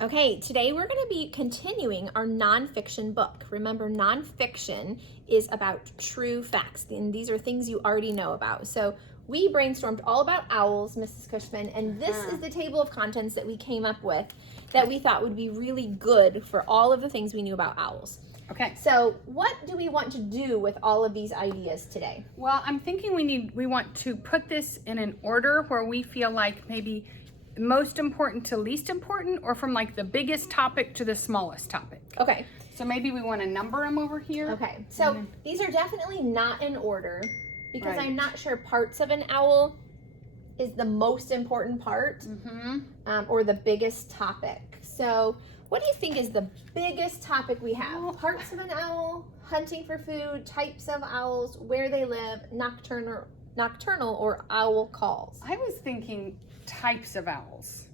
Okay, today we're going to be continuing our nonfiction book. Remember, nonfiction is about true facts, and these are things you already know about. So we brainstormed all about owls, Mrs. Cushman, and this is the table of contents that we came up with that we thought would be really good for all of the things we knew about owls. Okay. So what do we want to do with all of these ideas today? Well, I'm thinking we want to put this in an order where we feel like maybe most important to least important, or from like the biggest topic to the smallest topic. Okay. So maybe we want to number them over here. Okay. So these are definitely not in order because Right. I'm not sure parts of an owl is the most important part or the biggest topic. So what do you think is the biggest topic we have? Well, Parts of an owl, hunting for food, types of owls, where they live, nocturnal or owl calls. I was thinking types of owls.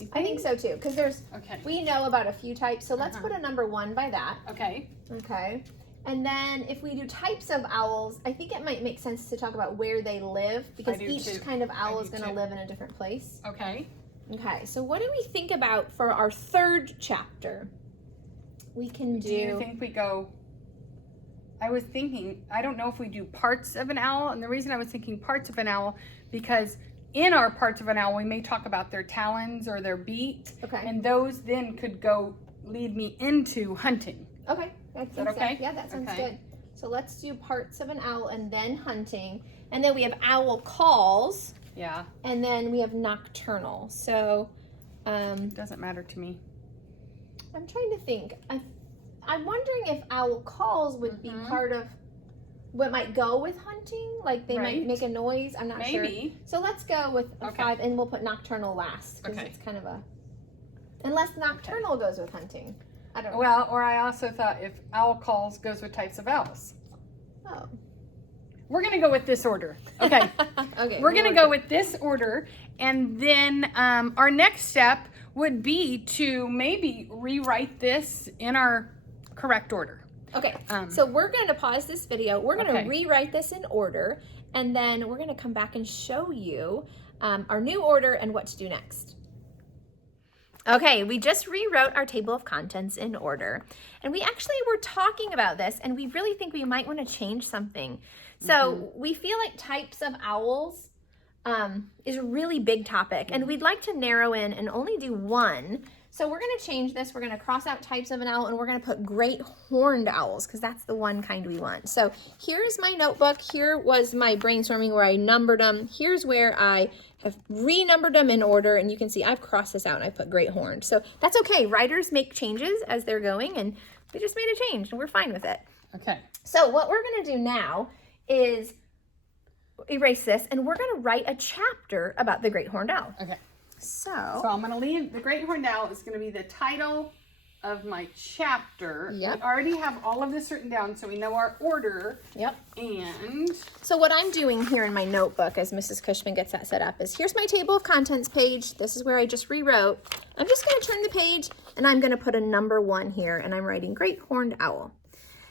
You I think so too, because Okay. we know about a few types. So let's put a number 1 by that. Okay. Okay. And then if we do types of owls, I think it might make sense to talk about where they live because do each too. kind of owl I is do going to too. live in a different place. Okay. Okay, so what do we think about for our third chapter? We can Do you think we go? I was thinking, I don't know if we do parts of an owl, and the reason I was thinking parts of an owl because in our parts of an owl we may talk about their talons or their beak, Okay. and those then could go lead me into hunting. Okay, that's that okay? Yeah, that sounds Okay. good. So let's do parts of an owl and then hunting. And then we have owl calls Yeah, and then we have nocturnal. So doesn't matter to me. I'm trying to think. I'm wondering if owl calls would be part of what might go with hunting. Like they might Right. make a noise. I'm not sure. Maybe. So let's go with a Okay. 5 and we'll put nocturnal last because Okay. it's kind of a... Unless nocturnal goes with hunting. I don't know. Well, or I also thought if owl calls goes with types of owls. Oh. We're gonna go with this order. Okay. Okay. We're gonna go with this order, and then our next step would be to maybe rewrite this in our correct order. Okay, so we're going to pause this video. We're going to Okay. rewrite this in order, and then we're going to come back and show you our new order and what to do next. Okay, we just rewrote our table of contents in order, and we actually were talking about this, and we really think we might want to change something. So we feel like types of owls is a really big topic, and we'd like to narrow in and only do one. So we're going to change this. We're going to cross out types of an owl, and we're going to put great horned owls because that's the one kind we want. So here's my notebook. Here was my brainstorming where I numbered them. Here's where I have renumbered them in order, and you can see I've crossed this out and I put great horned. So that's okay. Writers make changes as they're going, and we just made a change, and we're fine with it. Okay. So what we're going to do now is erase this, and we're going to write a chapter about the great horned owl. Okay. So So I'm gonna leave the Great Horned Owl is gonna be the title of my chapter. Yep. We already have all of this written down, so we know our order. Yep. And So what I'm doing here in my notebook as Mrs. Cushman gets that set up is here's my table of contents page. This is where I just rewrote. I'm just going to turn the page and I'm going to put a number 1 here and I'm writing Great Horned Owl.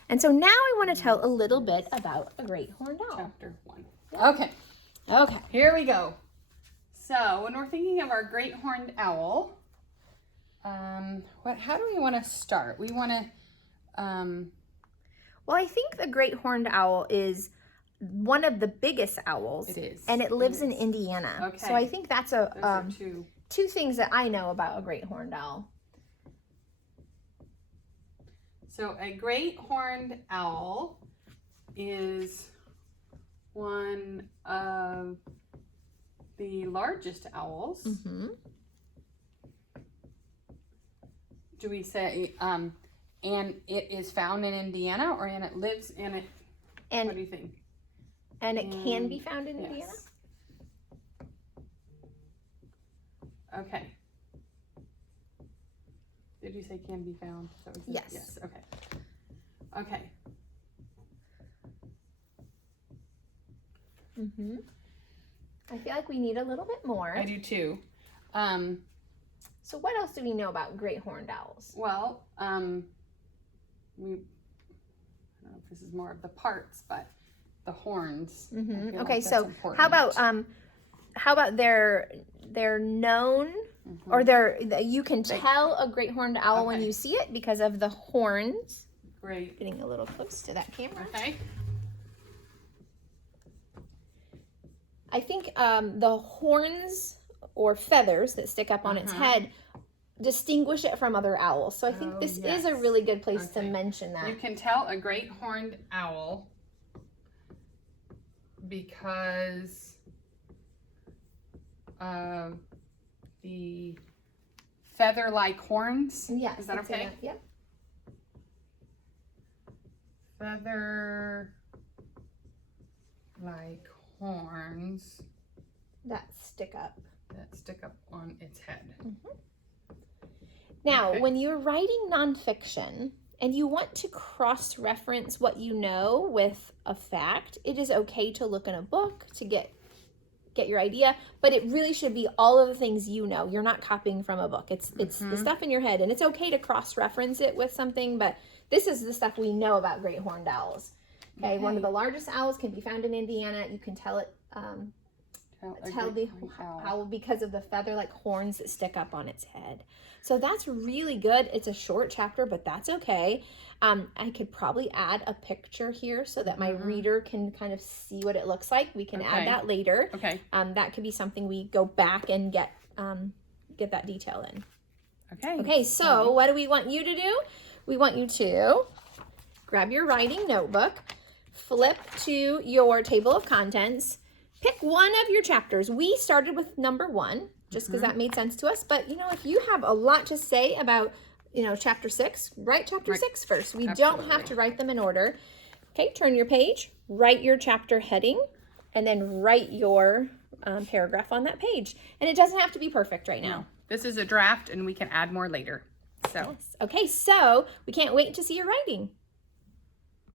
And so now I want to tell a little bit about a Great Horned Owl. chapter 1. Okay. Okay. Here we go. So when we're thinking of our Great Horned Owl, how do we want to start? We want to. Well, I think the Great Horned Owl is one of the biggest owls. It is. And it lives in Indiana. Okay. So I think that's Those are two things that I know about a Great Horned Owl. So a Great Horned Owl is one of the largest owls. Mm-hmm. Do we say, and it is found in Indiana, or and it lives in it? And What do you think? And it can be found in Yes. Indiana? Okay. Did you say can be found? Is that what you said? Yes. Yes. Okay. Okay. Mm-hmm. I feel like we need a little bit more. I do too. So what else do we know about great horned owls? Well, I don't know if this is more of the parts, but the horns. I feel Okay, like so that's important. how about they're known or you can tell a great horned owl when you see it because of the horns. Great. Getting a little close to that camera. Okay. I think the horns or feathers that stick up on its head distinguish it from other owls. So I think this is a really good place to mention that. You can tell a great horned owl because of the feather-like horns. Yeah. Is that okay? Yep. Feather-like horns That stick up. that stick up on its head. Now, when you're writing nonfiction and you want to cross-reference what you know with a fact, it is okay to look in a book to get your idea, but it really should be all of the things you know. You're not copying from a book. It's the stuff in your head, and it's okay to cross-reference it with something, but this is the stuff we know about great horned owls. Okay, one of the largest owls can be found in Indiana. You can tell it tell the owl because of the feather-like horns that stick up on its head. So that's really good. It's a short chapter, but that's okay. I could probably add a picture here so that my reader can kind of see what it looks like. We can add that later. Okay. That could be something we go back and get that detail in. Okay. Okay, so what do we want you to do? We want you to grab your writing notebook, flip to your table of contents, pick one of your chapters. We started with number 1 just because that made sense to us. But, if you have a lot to say about, chapter 6, write chapter 6 first. We don't have to write them in order. Okay, turn your page, write your chapter heading, and then write your paragraph on that page. And it doesn't have to be perfect right now. No. This is a draft, and we can add more later. So. Yes. Okay, so we can't wait to see your writing.